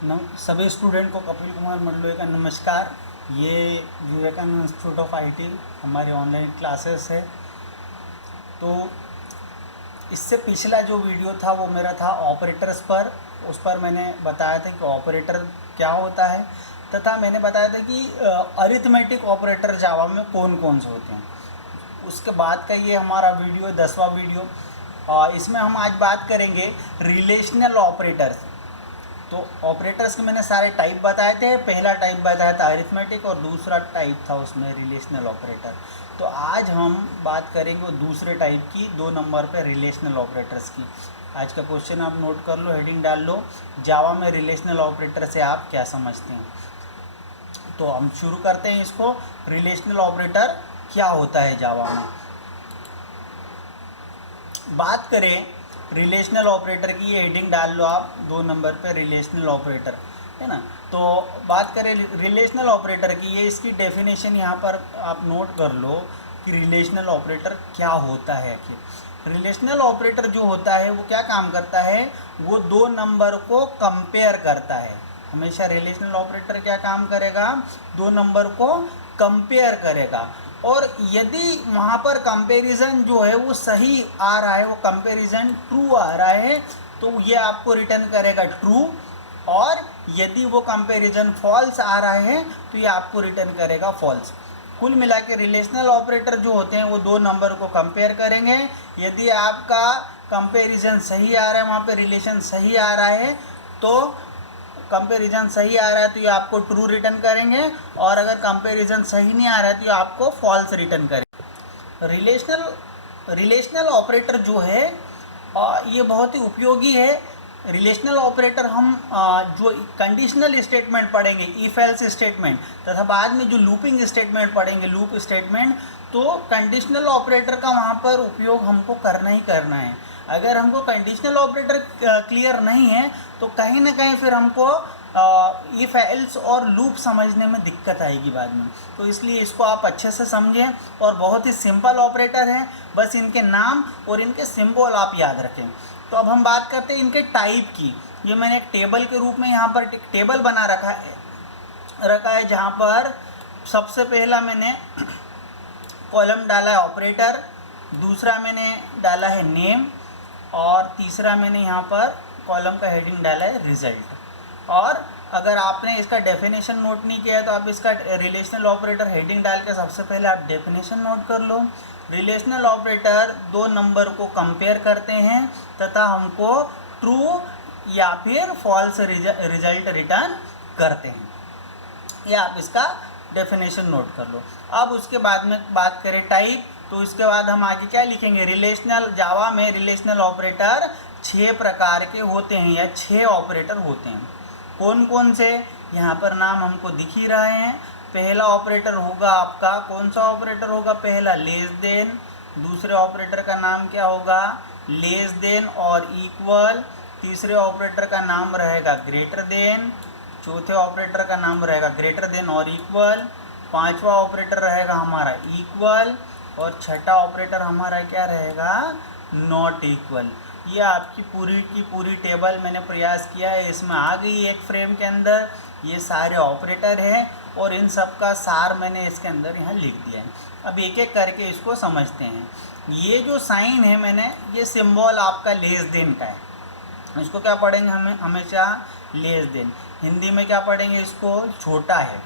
सभी स्टूडेंट को कपिल कुमार मंडलोई का नमस्कार। ये विवेकानंद इंस्टीट्यूट ऑफ आईटी हमारी ऑनलाइन क्लासेस है। तो इससे पिछला जो वीडियो था वो मेरा था ऑपरेटर्स पर। उस पर मैंने बताया था कि ऑपरेटर क्या होता है, तथा मैंने बताया था कि अरिथमेटिक ऑपरेटर जावा में कौन कौन से होते हैं। उसके बाद का ये हमारा वीडियो है, 10वां वीडियो। इसमें हम आज बात करेंगे रिलेशनल ऑपरेटर्स। तो ऑपरेटर्स के मैंने सारे टाइप बताए थे। पहला टाइप बताया था अरिथमेटिक और दूसरा टाइप था उसमें रिलेशनल ऑपरेटर। तो आज हम बात करेंगे वो दूसरे टाइप की, 2 नंबर पे रिलेशनल ऑपरेटर्स की। आज का क्वेश्चन आप नोट कर लो, हेडिंग डाल लो, जावा में रिलेशनल ऑपरेटर से आप क्या समझते हैं। तो हम शुरू करते हैं इसको। रिलेशनल ऑपरेटर क्या होता है जावा में। बात करें रिलेशनल ऑपरेटर की, ये हेडिंग डाल लो आप 2 नंबर पे, रिलेशनल ऑपरेटर, है ना। तो बात करें रिलेशनल ऑपरेटर की, ये इसकी डेफिनेशन यहाँ पर आप नोट कर लो कि रिलेशनल ऑपरेटर क्या होता है। कि रिलेशनल ऑपरेटर जो होता है वो क्या काम करता है, वो 2 नंबर को कंपेयर करता है। हमेशा रिलेशनल ऑपरेटर क्या काम करेगा, 2 नंबर को कंपेयर करेगा। और यदि वहाँ पर कंपैरिजन जो है वो सही आ रहा है, वो कंपैरिजन ट्रू आ रहा है, तो ये आपको रिटर्न करेगा ट्रू। और यदि वो कंपैरिजन फॉल्स आ रहा है तो ये आपको रिटर्न करेगा फॉल्स। कुल मिला के रिलेशनल ऑपरेटर जो होते हैं वो 2 नंबर को कंपेयर करेंगे। यदि आपका कंपैरिजन सही आ रहा है, वहाँ पे रिलेशन सही आ रहा है, तो कंपैरिजन सही आ रहा है तो ये आपको ट्रू रिटर्न करेंगे। और अगर कंपैरिजन सही नहीं आ रहा है तो ये आपको फॉल्स रिटर्न करेंगे। रिलेशनल ऑपरेटर जो है ये बहुत ही उपयोगी है। रिलेशनल ऑपरेटर हम जो कंडीशनल स्टेटमेंट पढ़ेंगे, इफ एल्स स्टेटमेंट, तथा बाद में जो लूपिंग स्टेटमेंट पढ़ेंगे, लूप स्टेटमेंट, तो कंडीशनल ऑपरेटर का वहाँ पर उपयोग हमको करना ही करना है। अगर हमको कंडीशनल ऑपरेटर क्लियर नहीं है तो कहीं ना कहीं फिर हमको इफ एल्स और लूप समझने में दिक्कत आएगी बाद में। तो इसलिए इसको आप अच्छे से समझें। और बहुत ही सिंपल ऑपरेटर हैं, बस इनके नाम और इनके सिंबल आप याद रखें। तो अब हम बात करते हैं इनके टाइप की। ये मैंने एक टेबल के रूप में यहाँ पर टेबल बना रखा है जहाँ पर सबसे पहला मैंने कॉलम डाला है ऑपरेटर, दूसरा मैंने डाला है नेम, और तीसरा मैंने यहाँ पर कॉलम का हेडिंग डाला है रिजल्ट। और अगर आपने इसका डेफिनेशन नोट नहीं किया है तो आप इसका रिलेशनल ऑपरेटर हेडिंग डाल के सबसे पहले आप डेफिनेशन नोट कर लो। रिलेशनल ऑपरेटर 2 नंबर को कंपेयर करते हैं तथा हमको ट्रू या फिर फॉल्स रिजल्ट रिटर्न करते हैं। ये आप इसका डेफिनेशन नोट कर लो। अब उसके बाद में बात करें टाइप, तो इसके बाद हम आगे क्या लिखेंगे, रिलेशनल जावा में रिलेशनल ऑपरेटर 6 प्रकार के होते हैं या 6 ऑपरेटर होते हैं। कौन कौन से, यहाँ पर नाम हमको दिख ही रहे हैं। पहला ऑपरेटर होगा आपका, कौन सा ऑपरेटर होगा, पहला लेस देन। दूसरे ऑपरेटर का नाम क्या होगा, लेस देन और इक्वल। तीसरे ऑपरेटर का नाम रहेगा ग्रेटर देन। चौथे ऑपरेटर का नाम रहेगा ग्रेटर देन और इक्वल। पांचवा ऑपरेटर रहेगा हमारा इक्वल। और छठा ऑपरेटर हमारा क्या रहेगा, नॉट इक्वल। ये आपकी पूरी की पूरी टेबल मैंने प्रयास किया है, इसमें आ गई एक फ्रेम के अंदर। ये सारे ऑपरेटर हैं और इन सब का सार मैंने इसके अंदर यहाँ लिख दिया है। अब एक एक करके इसको समझते हैं। ये जो साइन है मैंने, ये सिंबल आपका लेस देन का है। इसको क्या पढ़ेंगे हमें हमेशा, लेस देन। हिंदी में क्या पढ़ेंगे, इसको छोटा है।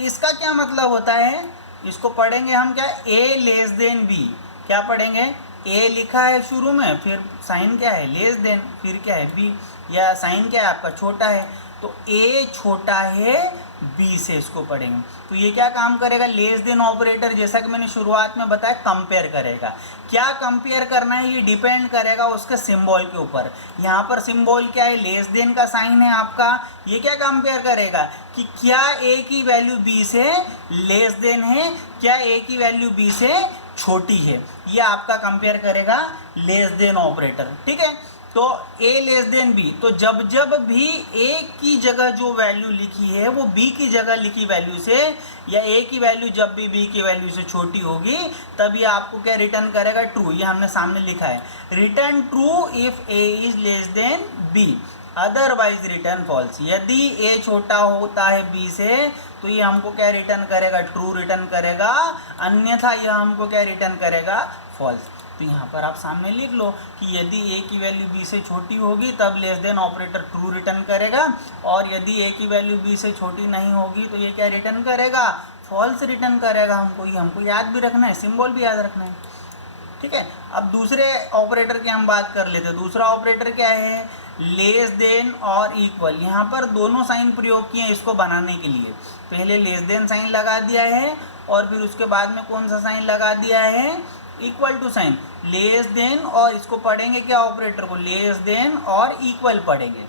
इसका क्या मतलब होता है, इसको पढ़ेंगे हम क्या, ए लेस देन बी। क्या पढ़ेंगे, ए लिखा है शुरू में, फिर साइन क्या है लेस देन, फिर क्या है बी, या साइन क्या है आपका छोटा है, तो ए छोटा है बी से इसको पढ़ेंगे। तो ये क्या काम करेगा, लेस देन ऑपरेटर, जैसा कि मैंने शुरुआत में बताया, कंपेयर करेगा। क्या कंपेयर करना है, ये डिपेंड करेगा उसके सिंबल के ऊपर। यहाँ पर सिंबल क्या है, लेस देन का साइन है आपका। ये क्या कंपेयर करेगा कि क्या ए की वैल्यू बी से लेस देन है, क्या ए की वैल्यू बी से छोटी है। ये आपका कंपेयर करेगा लेस देन ऑपरेटर, ठीक है। तो ए लेस देन बी, तो जब जब भी ए की जगह जो वैल्यू लिखी है वो बी की जगह लिखी वैल्यू से, या ए की वैल्यू जब भी बी की वैल्यू से छोटी होगी, तब ये आपको क्या रिटर्न करेगा, ट्रू। ये हमने सामने लिखा है, return true if A is less than B. Otherwise return false. यदि ए छोटा होता है बी से तो ये हमको क्या रिटर्न करेगा, ट्रू रिटर्न करेगा, अन्यथा यह हमको क्या रिटर्न करेगा, फॉल्स। तो यहाँ पर आप सामने लिख लो कि यदि ए की वैल्यू बी से छोटी होगी तब less than operator true return करेगा, और यदि ए की वैल्यू बी से छोटी नहीं होगी तो ये क्या रिटर्न करेगा, फॉल्स रिटर्न करेगा। हमको याद भी रखना है, सिंबल भी याद रखना है, ठीक है। अब दूसरे ऑपरेटर की हम बात कर लेते हैं। दूसरा ऑपरेटर क्या है, लेस देन और इक्वल। यहाँ पर दोनों साइन प्रयोग किए हैं इसको बनाने के लिए। पहले लेस देन साइन लगा दिया है और फिर उसके बाद में कौन सा साइन लगा दिया है, equal to sign. Less than और इसको पढ़ेंगे क्या, ऑपरेटर को लेस देन और इक्वल पढ़ेंगे।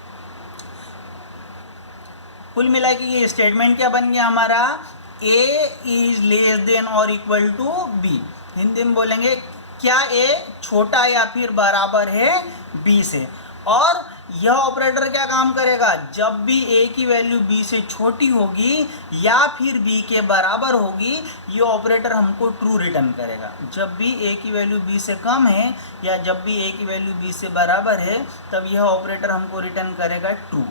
कुल मिला के ये स्टेटमेंट क्या बन गया हमारा, ए इज लेस देन और इक्वल टू बी। हिंदी में बोलेंगे क्या ए छोटा या फिर बराबर है बी से। और यह ऑपरेटर क्या काम करेगा, जब भी ए की वैल्यू बी से छोटी होगी या फिर बी के बराबर होगी, ये ऑपरेटर हमको ट्रू रिटर्न करेगा। जब भी ए की वैल्यू बी से कम है या जब भी ए की वैल्यू बी से बराबर है तब यह ऑपरेटर हमको रिटर्न करेगा ट्रू।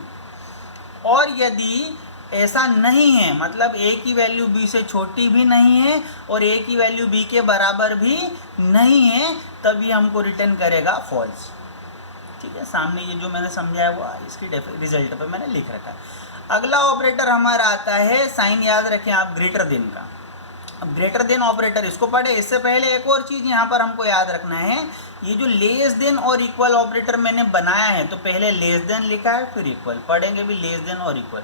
और यदि ऐसा नहीं है, मतलब ए की वैल्यू बी से छोटी भी नहीं है और ए की वैल्यू बी के बराबर भी नहीं है, तब ये हमको रिटर्न करेगा फॉल्स। ठीक है, सामने ये जो मैंने समझाया वो इसकी रिजल्ट पे मैंने लिख रखा है। अगला ऑपरेटर हमारा आता है, साइन याद रखें आप, ग्रेटर देन का। अब ग्रेटर देन ऑपरेटर इसको पढ़े, इससे पहले एक और चीज़ यहाँ पर हमको याद रखना है। ये जो लेस देन और इक्वल ऑपरेटर मैंने बनाया है, तो पहले लेस देन लिखा है फिर इक्वल, पढ़ेंगे भी लेस देन और इक्वल।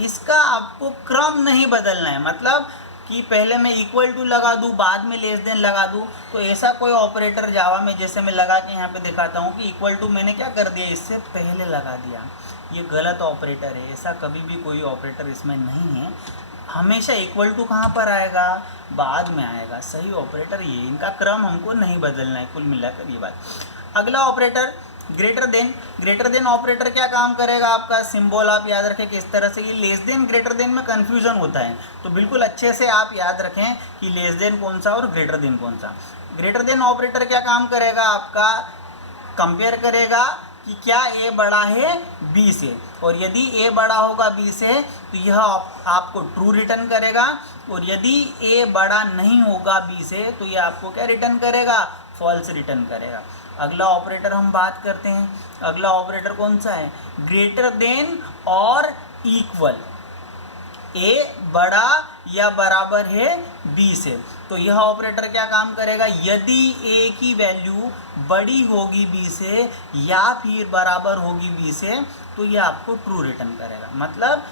इसका आपको क्रम नहीं बदलना है, मतलब कि पहले मैं इक्वल टू लगा दूँ बाद में लेस देन लगा दूँ, तो ऐसा कोई ऑपरेटर जावा में जैसे मैं लगा के यहाँ पे दिखाता हूँ कि इक्वल टू मैंने क्या कर दिया, इससे पहले लगा दिया, ये गलत ऑपरेटर है। ऐसा कभी भी कोई ऑपरेटर इसमें नहीं है। हमेशा इक्वल टू कहाँ पर आएगा, बाद में आएगा। सही ऑपरेटर ये, इनका क्रम हमको नहीं बदलना है। कुल मिलाकर ये बात। अगला operator greater than. Greater than operator क्या काम करेगा, आपका सिंबल आप याद रखें किस तरह से। ये लेस देन ग्रेटर देन में कन्फ्यूज़न होता है, तो बिल्कुल अच्छे से आप याद रखें कि लेस देन कौन सा और ग्रेटर देन कौन सा। ग्रेटर देन ऑपरेटर क्या काम करेगा, आपका कंपेयर करेगा कि क्या ए बड़ा है बी से, और यदि ए बड़ा होगा बी से तो यह आपको ट्रू रिटर्न करेगा, और यदि ए बड़ा नहीं होगा बी से तो यह आपको क्या रिटर्न करेगा, फॉल्स रिटर्न करेगा। अगला ऑपरेटर हम बात करते हैं। अगला ऑपरेटर कौन सा है, ग्रेटर देन और इक्वल। ए बड़ा या बराबर है बी से, तो यह ऑपरेटर क्या काम करेगा, यदि ए की वैल्यू बड़ी होगी बी से या फिर बराबर होगी बी से तो यह आपको ट्रू रिटर्न करेगा। मतलब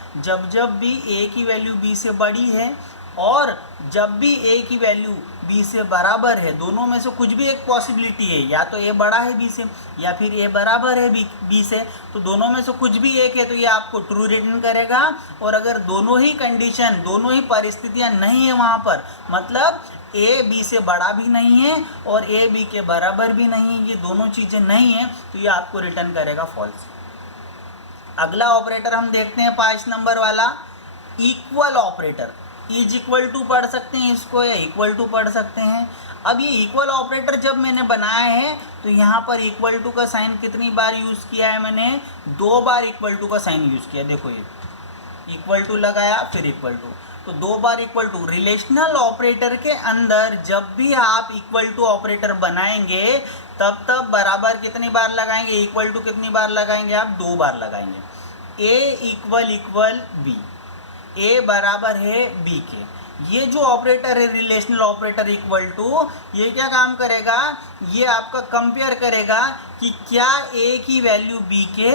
जब भी ए की वैल्यू बी से बड़ी है और जब भी ए की वैल्यू बी से बराबर है, दोनों में से कुछ भी एक पॉसिबिलिटी है, या तो ए बड़ा है बी से या फिर ए बराबर है बी से, तो दोनों में से कुछ भी एक है तो ये आपको ट्रू रिटर्न करेगा। और अगर दोनों ही कंडीशन, दोनों ही परिस्थितियां नहीं है वहाँ पर, मतलब ए बी से बड़ा भी नहीं है और ए बी के बराबर भी नहीं है, ये दोनों चीज़ें नहीं है, तो ये आपको रिटर्न करेगा फॉल्स। अगला ऑपरेटर हम देखते हैं 5 नंबर वाला, equal operator. Is equal to पढ़ सकते हैं इसको या इक्वल टू पढ़ सकते हैं। अब ये इक्वल ऑपरेटर जब मैंने बनाया है तो यहाँ पर इक्वल टू का साइन कितनी बार यूज़ किया है, मैंने 2 बार इक्वल टू का साइन यूज़ किया। देखो ये इक्वल टू लगाया फिर इक्वल टू, तो 2 बार इक्वल टू। रिलेशनल ऑपरेटर के अंदर जब भी आप इक्वल टू ऑपरेटर बनाएंगे तब बराबर कितनी बार लगाएंगे, इक्वल टू कितनी बार लगाएंगे आप, 2 बार लगाएंगे। ए इक्वल इक्वल बी, ए बराबर है बी के। ये जो ऑपरेटर है रिलेशनल ऑपरेटर इक्वल टू, ये क्या काम करेगा, ये आपका कंपेयर करेगा कि क्या ए की वैल्यू बी के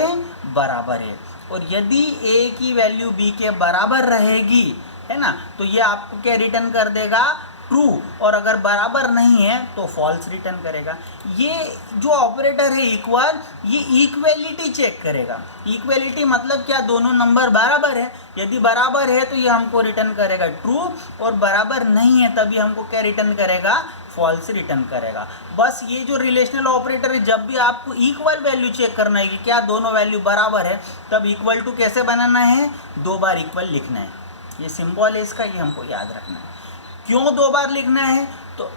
बराबर है, और यदि ए की वैल्यू बी के बराबर रहेगी, है ना, तो ये आपको क्या रिटर्न कर देगा, ट्रू। और अगर बराबर नहीं है तो फॉल्स रिटर्न करेगा। ये जो ऑपरेटर है इक्वल, ये इक्वेलिटी चेक करेगा। इक्वेलिटी मतलब क्या, दोनों नंबर बराबर है। यदि बराबर है तो ये हमको रिटर्न करेगा ट्रू, और बराबर नहीं है तभी हमको क्या रिटर्न करेगा, फॉल्स रिटर्न करेगा। बस ये जो रिलेशनल ऑपरेटर है, जब भी आपको इक्वल वैल्यू चेक करना है कि क्या दोनों वैल्यू बराबर है, तब इक्वल टू कैसे बनाना है, 2 बार इक्वल लिखना है। ये सिंबल है इसका, ये हमको याद रखना है। क्यों 2 बार लिखना है, तो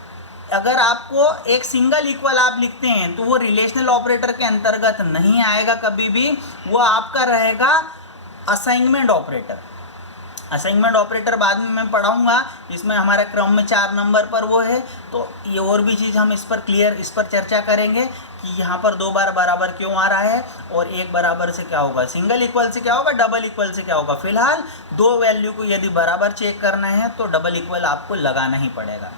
अगर आपको एक सिंगल इक्वल आप लिखते हैं तो वो रिलेशनल ऑपरेटर के अंतर्गत नहीं आएगा कभी भी, वो आपका रहेगा असाइनमेंट ऑपरेटर। असाइनमेंट ऑपरेटर बाद में मैं पढ़ाऊंगा, इसमें हमारे क्रम में 4 नंबर पर वो है। तो ये और भी चीज़ हम इस पर चर्चा करेंगे कि यहाँ पर 2 बार बराबर क्यों आ रहा है और 1 बराबर से क्या होगा, सिंगल इक्वल से क्या होगा, डबल इक्वल से क्या होगा। फिलहाल 2 वैल्यू को यदि बराबर चेक करना है तो डबल इक्वल आपको लगाना ही पड़ेगा,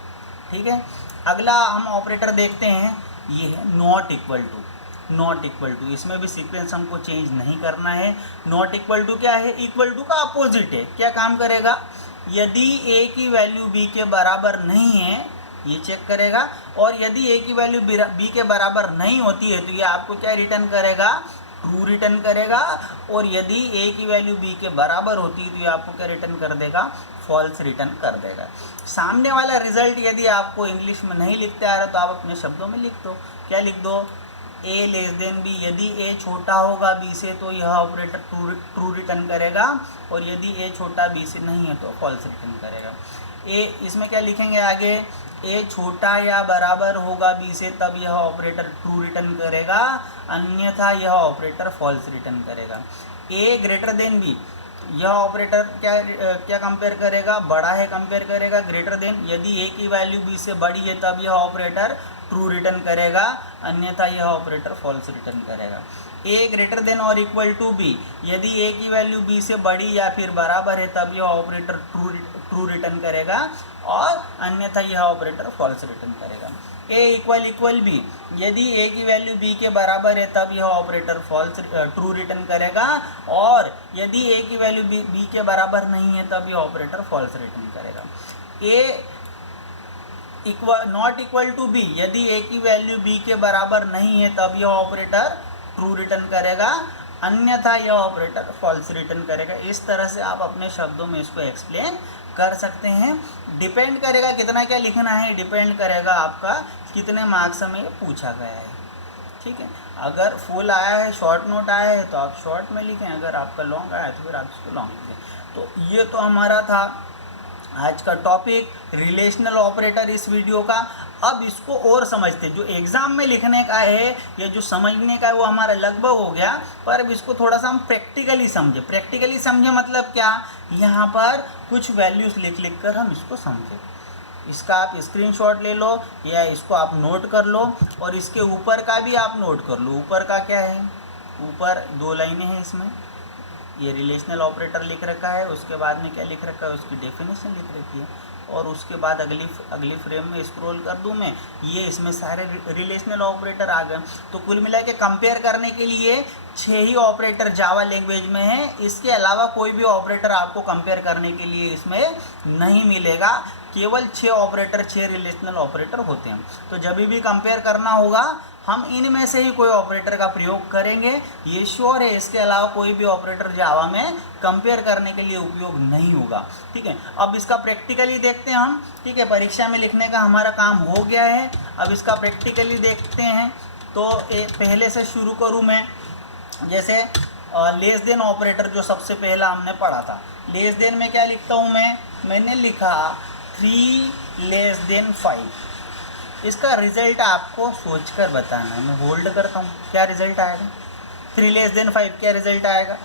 ठीक है। अगला हम ऑपरेटर देखते हैं, ये है not equal to. Not equal to, इसमें भी सीक्वेंस हमको चेंज नहीं करना है। नॉट इक्वल टू क्या है, इक्वल टू का अपोजिट है। क्या काम करेगा, यदि ए की वैल्यू बी के बराबर नहीं है ये चेक करेगा, और यदि ए की वैल्यू बी के बराबर नहीं होती है तो ये आपको क्या रिटर्न करेगा, ट्रू रिटर्न करेगा। और यदि ए की वैल्यू बी के बराबर होती है तो ये आपको क्या रिटर्न कर देगा, फॉल्स रिटर्न कर देगा। सामने वाला रिजल्ट यदि आपको इंग्लिश में नहीं लिखते आ रहा तो आप अपने शब्दों में लिख दो। क्या लिख दो, ए लेस देन बी, यदि ए छोटा होगा बी से तो यह ऑपरेटर ट्रू रिटर्न करेगा, और यदि ए छोटा बी से नहीं है तो फॉल्स रिटर्न करेगा। ए इसमें क्या लिखेंगे आगे, ए छोटा या बराबर होगा बी से तब यह ऑपरेटर ट्रू रिटर्न करेगा, अन्यथा यह ऑपरेटर फॉल्स रिटर्न करेगा। ए ग्रेटर देन बी, यह ऑपरेटर क्या कंपेयर करेगा, बड़ा है कंपेयर करेगा, ग्रेटर देन, यदि ए की वैल्यू बी से बड़ी है तब यह ऑपरेटर ट्रू रिटर्न करेगा, अन्यथा यह ऑपरेटर फॉल्स रिटर्न करेगा। ए ग्रेटर देन और इक्वल टू बी, यदि ए की वैल्यू बी से बड़ी या फिर बराबर है तब यह ऑपरेटर ट्रू रिटर्न करेगा, और अन्यथा यह ऑपरेटर फॉल्स रिटर्न करेगा। ए इक्वल बी, यदि ए की वैल्यू बी के बराबर है तब यह ऑपरेटर ट्रू रिटर्न करेगा, और यदि ए की वैल्यू बी के बराबर नहीं है तब यह ऑपरेटर फॉल्स रिटर्न करेगा। ए नॉट इक्वल टू बी, यदि ए की वैल्यू बी के बराबर नहीं है तब यह ऑपरेटर ट्रू रिटर्न करेगा, अन्यथा यह ऑपरेटर फॉल्स रिटर्न करेगा। इस तरह से आप अपने शब्दों में इसको एक्सप्लेन कर सकते हैं। डिपेंड करेगा कितना क्या लिखना है, डिपेंड करेगा आपका कितने मार्क्स में ये पूछा गया है, ठीक है। अगर फुल आया है, शॉर्ट नोट आया है तो आप शॉर्ट में लिखें, अगर आपका लॉन्ग आया है तो फिर आप इसको लॉन्ग लिखें। तो ये तो हमारा था आज का टॉपिक रिलेशनल ऑपरेटर इस वीडियो का। अब इसको और समझते, जो एग्ज़ाम में लिखने का है या जो समझने का है वो हमारा लगभग हो गया, पर अब इसको थोड़ा सा हम प्रैक्टिकली समझे। प्रैक्टिकली समझे मतलब क्या, यहाँ पर कुछ वैल्यूज़ लिख कर हम इसको समझें। इसका आप स्क्रीनशॉट ले लो या इसको आप नोट कर लो, और इसके ऊपर का भी आप नोट कर लो। ऊपर का क्या है, ऊपर 2 लाइनें हैं, इसमें ये रिलेशनल ऑपरेटर लिख रखा है, उसके बाद में क्या लिख रखा है, उसकी डेफिनेशन लिख रखी है, और उसके बाद अगली फ्रेम में स्क्रॉल कर दूं मैं, ये इसमें सारे रिलेशनल ऑपरेटर आ गए। तो कुल मिला के कंपेयर करने के लिए 6 ही ऑपरेटर जावा लैंग्वेज में है, इसके अलावा कोई भी ऑपरेटर आपको कंपेयर करने के लिए इसमें नहीं मिलेगा। केवल 6 ऑपरेटर, 6 रिलेशनल ऑपरेटर होते हैं। तो जब भी कंपेयर करना होगा हम इनमें से ही कोई ऑपरेटर का प्रयोग करेंगे, ये श्योर है। इसके अलावा कोई भी ऑपरेटर जावा में कंपेयर करने के लिए उपयोग नहीं होगा, ठीक है। अब इसका प्रैक्टिकली देखते हैं हम, ठीक है। परीक्षा में लिखने का हमारा काम हो गया है, अब इसका प्रैक्टिकली देखते हैं। तो पहले से शुरू करूँ मैं, जैसे लेस देन ऑपरेटर जो सबसे पहला हमने पढ़ा था। लेस देन में क्या लिखता हूँ मैंने लिखा 3 लेस देन 5। इसका रिजल्ट आपको सोचकर बताना है। मैं होल्ड करता हूँ, क्या रिजल्ट आएगा, 3 लेस देन 5 क्या रिजल्ट आएगा,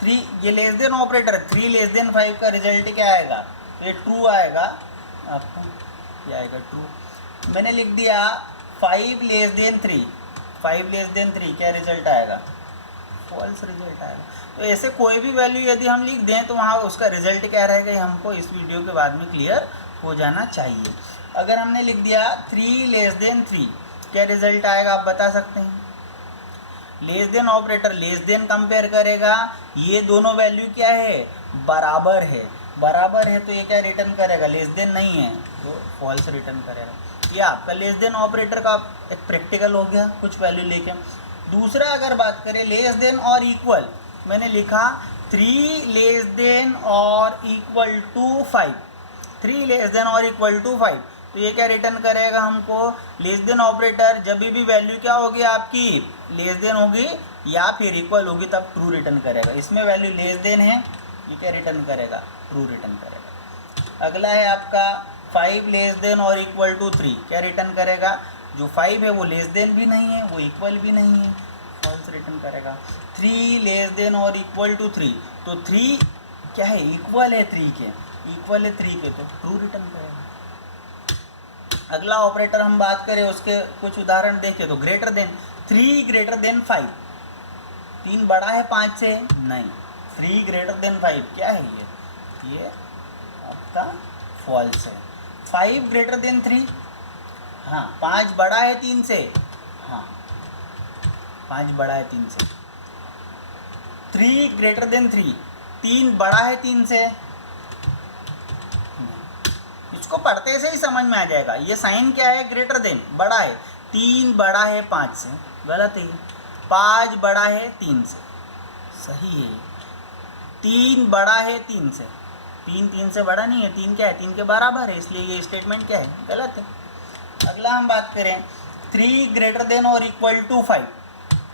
3, ये less than operator 3 less than 5 का रिजल्ट क्या आएगा, ये ट्रू आएगा। आपको क्या आएगा, ट्रू। मैंने लिख दिया 5 लेस देन 3, 5 लेस देन 3 क्या रिजल्ट आएगा, फॉल्स रिजल्ट आएगा। तो ऐसे कोई भी वैल्यू यदि हम लिख दें तो वहाँ उसका रिजल्ट क्या रहेगा, ये हमको इस वीडियो के बाद में क्लियर हो जाना चाहिए। अगर हमने लिख दिया 3 लेस देन 3 क्या रिजल्ट आएगा, आप बता सकते हैं। Less than operator less than compare करेगा, ये दोनों वैल्यू क्या है, बराबर है। बराबर है तो ये क्या रिटर्न करेगा, लेस देन नहीं है तो फॉल्स रिटर्न करेगा। ये आपका लेस देन ऑपरेटर का एक प्रैक्टिकल हो गया, कुछ वैल्यू लेके। दूसरा अगर बात करें लेस देन और इक्वल, मैंने लिखा 3 लेस देन और इक्वल टू 5, 3 लेस देन और इक्वल टू 5, तो ये क्या रिटर्न करेगा हमको, लेस देन ऑपरेटर जब भी वैल्यू क्या होगी आपकी, लेस देन होगी या फिर इक्वल होगी तब ट्रू रिटर्न करेगा। इसमें वैल्यू लेस देन है, ये क्या रिटर्न करेगा, ट्रू रिटर्न करेगा। अगला है आपका 5 लेस देन और इक्वल टू 3, क्या रिटर्न करेगा? जो 5 है वो लेस देन भी नहीं है, वो इक्वल भी नहीं है, फॉल्स रिटर्न करेगा। 3 लेस देन और इक्वल टू 3, तो 3 क्या है? इक्वल है 3 के, इक्वल है 3 के, तो ट्रू रिटर्न करेगा। अगला ऑपरेटर हम बात करें, उसके कुछ उदाहरण देखें तो ग्रेटर देन, 3 ग्रेटर देन 5, 3 बड़ा है 5 से? नहीं। 3 ग्रेटर देन 5 क्या है? ये आपका फॉल्स है। 5 ग्रेटर देन 3, हाँ 5 बड़ा है 3 से, हाँ 5 बड़ा है 3 से। 3 ग्रेटर देन 3, 3 बड़ा है 3 से? इसको पढ़ते से ही समझ में आ जाएगा। ये साइन क्या है? ग्रेटर देन, बड़ा है। 3 बड़ा है 5 से, गलत है। 5 बड़ा है 3 से, सही है। 3 बड़ा है 3 से, 3 से बड़ा नहीं है, 3 क्या है? 3 के बराबर है, इसलिए ये स्टेटमेंट क्या है? गलत है। अगला हम बात करें 3 ग्रेटर देन और इक्वल टू 5,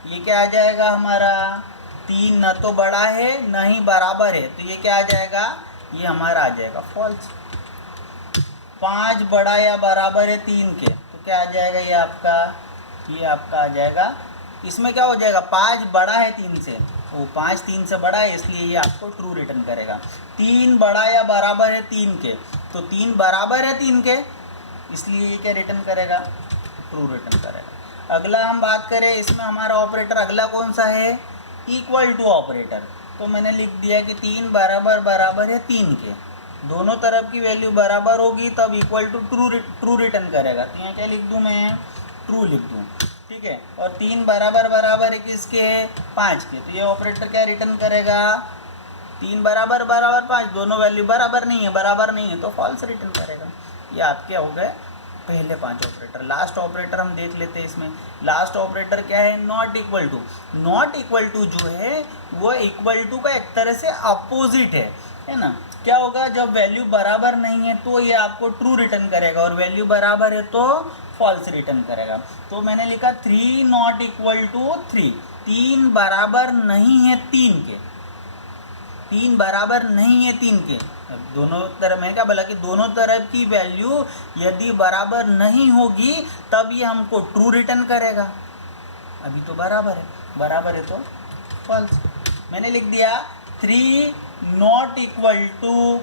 ये क्या आ जाएगा हमारा? 3 न तो बड़ा है न ही बराबर है, तो ये क्या आ जाएगा? ये हमारा आ जाएगा फॉल्स। 5 बड़ा या बराबर है 3 के, तो क्या आ जाएगा? ये आपका आ जाएगा, इसमें क्या हो जाएगा? 5 बड़ा है 3 से, वो 5 3 से बड़ा है, इसलिए ये आपको ट्रू रिटर्न करेगा। 3 बड़ा या बराबर है 3 के, तो 3 बराबर है 3 के, इसलिए ये क्या रिटर्न करेगा? ट्रू रिटर्न करेगा। अगला हम बात करें, इसमें हमारा ऑपरेटर अगला कौन सा है? Equal to operator. तो मैंने लिख दिया कि 3 बराबर बराबर है 3 के, दोनों तरफ की वैल्यू बराबर होगी तब इक्वल टू ट्रू रिटर्न करेगा। तो यहाँ क्या लिख दूँ मैं? ट्रू लिख दूँ, ठीक है। और 3 बराबर बराबर है किसके? 5 के, तो ये ऑपरेटर क्या रिटर्न करेगा? 3 बराबर बराबर 5, दोनों वैल्यू बराबर नहीं है, तो फॉल्स रिटर्न करेगा। ये आपके हो गए पहले 5 ऑपरेटर। लास्ट ऑपरेटर हम देख लेते हैं। इसमें लास्ट ऑपरेटर क्या है? Not equal to. Not equal to जो है वो इक्वल टू का एक तरह से अपोजिट है ना। क्या होगा? जब वैल्यू बराबर नहीं है तो ये आपको ट्रू रिटर्न करेगा, और वैल्यू बराबर है तो फॉल्स रिटर्न करेगा। तो मैंने लिखा 3 नॉट इक्वल टू 3, 3 बराबर नहीं है 3 के, 3 बराबर नहीं है 3 के। दोनों तरफ मैंने क्या बोला कि दोनों तरफ की वैल्यू यदि बराबर नहीं होगी तब ये हमको ट्रू रिटर्न करेगा। अभी तो बराबर है तो फॉल्स। मैंने लिख दिया 3 नॉट इक्वल टू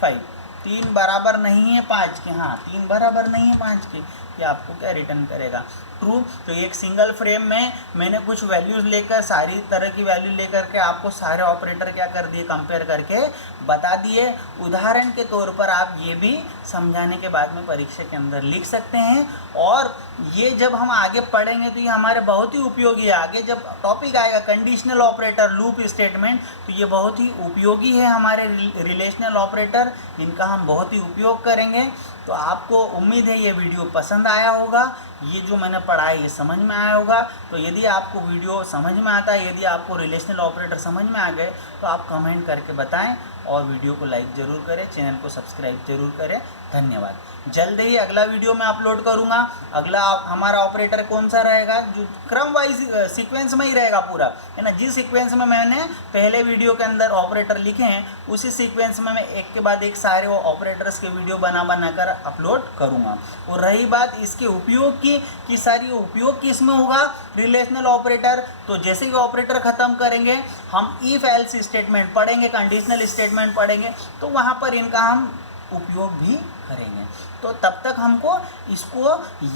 5, 3 बराबर नहीं है 5 के, हाँ 3 बराबर नहीं है 5 के, ये आपको क्या रिटर्न करेगा? ट्रू। तो एक सिंगल फ्रेम में मैंने कुछ वैल्यूज़ लेकर, सारी तरह की वैल्यू लेकर के आपको सारे ऑपरेटर क्या कर दिए? कंपेयर करके बता दिए। उदाहरण के तौर पर आप ये भी समझाने के बाद में परीक्षा के अंदर लिख सकते हैं, और ये जब हम आगे पढ़ेंगे तो ये हमारे बहुत ही उपयोगी है। आगे जब टॉपिक आएगा कंडीशनल ऑपरेटर, लूप स्टेटमेंट, तो ये बहुत ही उपयोगी है हमारे रिलेशनल ऑपरेटर, इनका हम बहुत ही उपयोग करेंगे। तो आपको उम्मीद है ये वीडियो पसंद आया होगा, ये जो मैंने पढ़ा है ये समझ में आया होगा। तो यदि आपको वीडियो समझ में आता है, यदि आपको रिलेशनल ऑपरेटर समझ में आ गए तो आप कमेंट करके बताएं, और वीडियो को लाइक ज़रूर करें, चैनल को सब्सक्राइब जरूर करें। धन्यवाद। जल्द ही अगला वीडियो मैं अपलोड करूंगा। अगला हमारा ऑपरेटर कौन सा रहेगा? जो क्रम वाइज सीक्वेंस में ही रहेगा पूरा, है ना। जिस सीक्वेंस में मैंने पहले वीडियो के अंदर ऑपरेटर लिखे हैं उसी सीक्वेंस में मैं एक के बाद एक सारे ऑपरेटर्स के वीडियो बना कर अपलोड करूँगा। और रही बात इसके उपयोग की कि सारी उपयोग किस में होगा? Relational operator. तो जैसे ही ऑपरेटर ख़त्म करेंगे हम इफ एल्स स्टेटमेंट पढ़ेंगे, कंडीशनल स्टेटमेंट पढ़ेंगे, तो वहाँ पर इनका हम उपयोग भी करेंगे। तो तब तक हमको इसको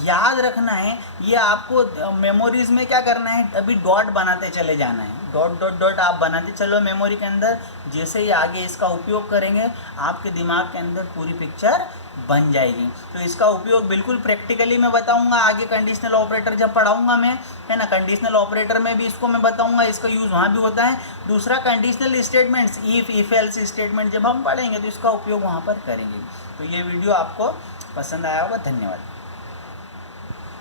याद रखना है। ये आपको मेमोरीज में क्या करना है? अभी डॉट बनाते चले जाना है, डॉट डॉट डॉट आप बनाते चलो मेमोरी के अंदर। जैसे ही आगे इसका उपयोग करेंगे आपके दिमाग के अंदर पूरी पिक्चर बन जाएगी। तो इसका उपयोग बिल्कुल प्रैक्टिकली मैं बताऊंगा आगे, कंडीशनल ऑपरेटर जब पढ़ाऊंगा मैं, है ना। कंडीशनल ऑपरेटर में भी इसको मैं बताऊंगा, इसका यूज़ वहाँ भी होता है। दूसरा conditional statements, if else statement जब हम पढ़ेंगे तो इसका उपयोग वहाँ पर करेंगे। तो ये वीडियो आपको पसंद आया होगा। धन्यवाद।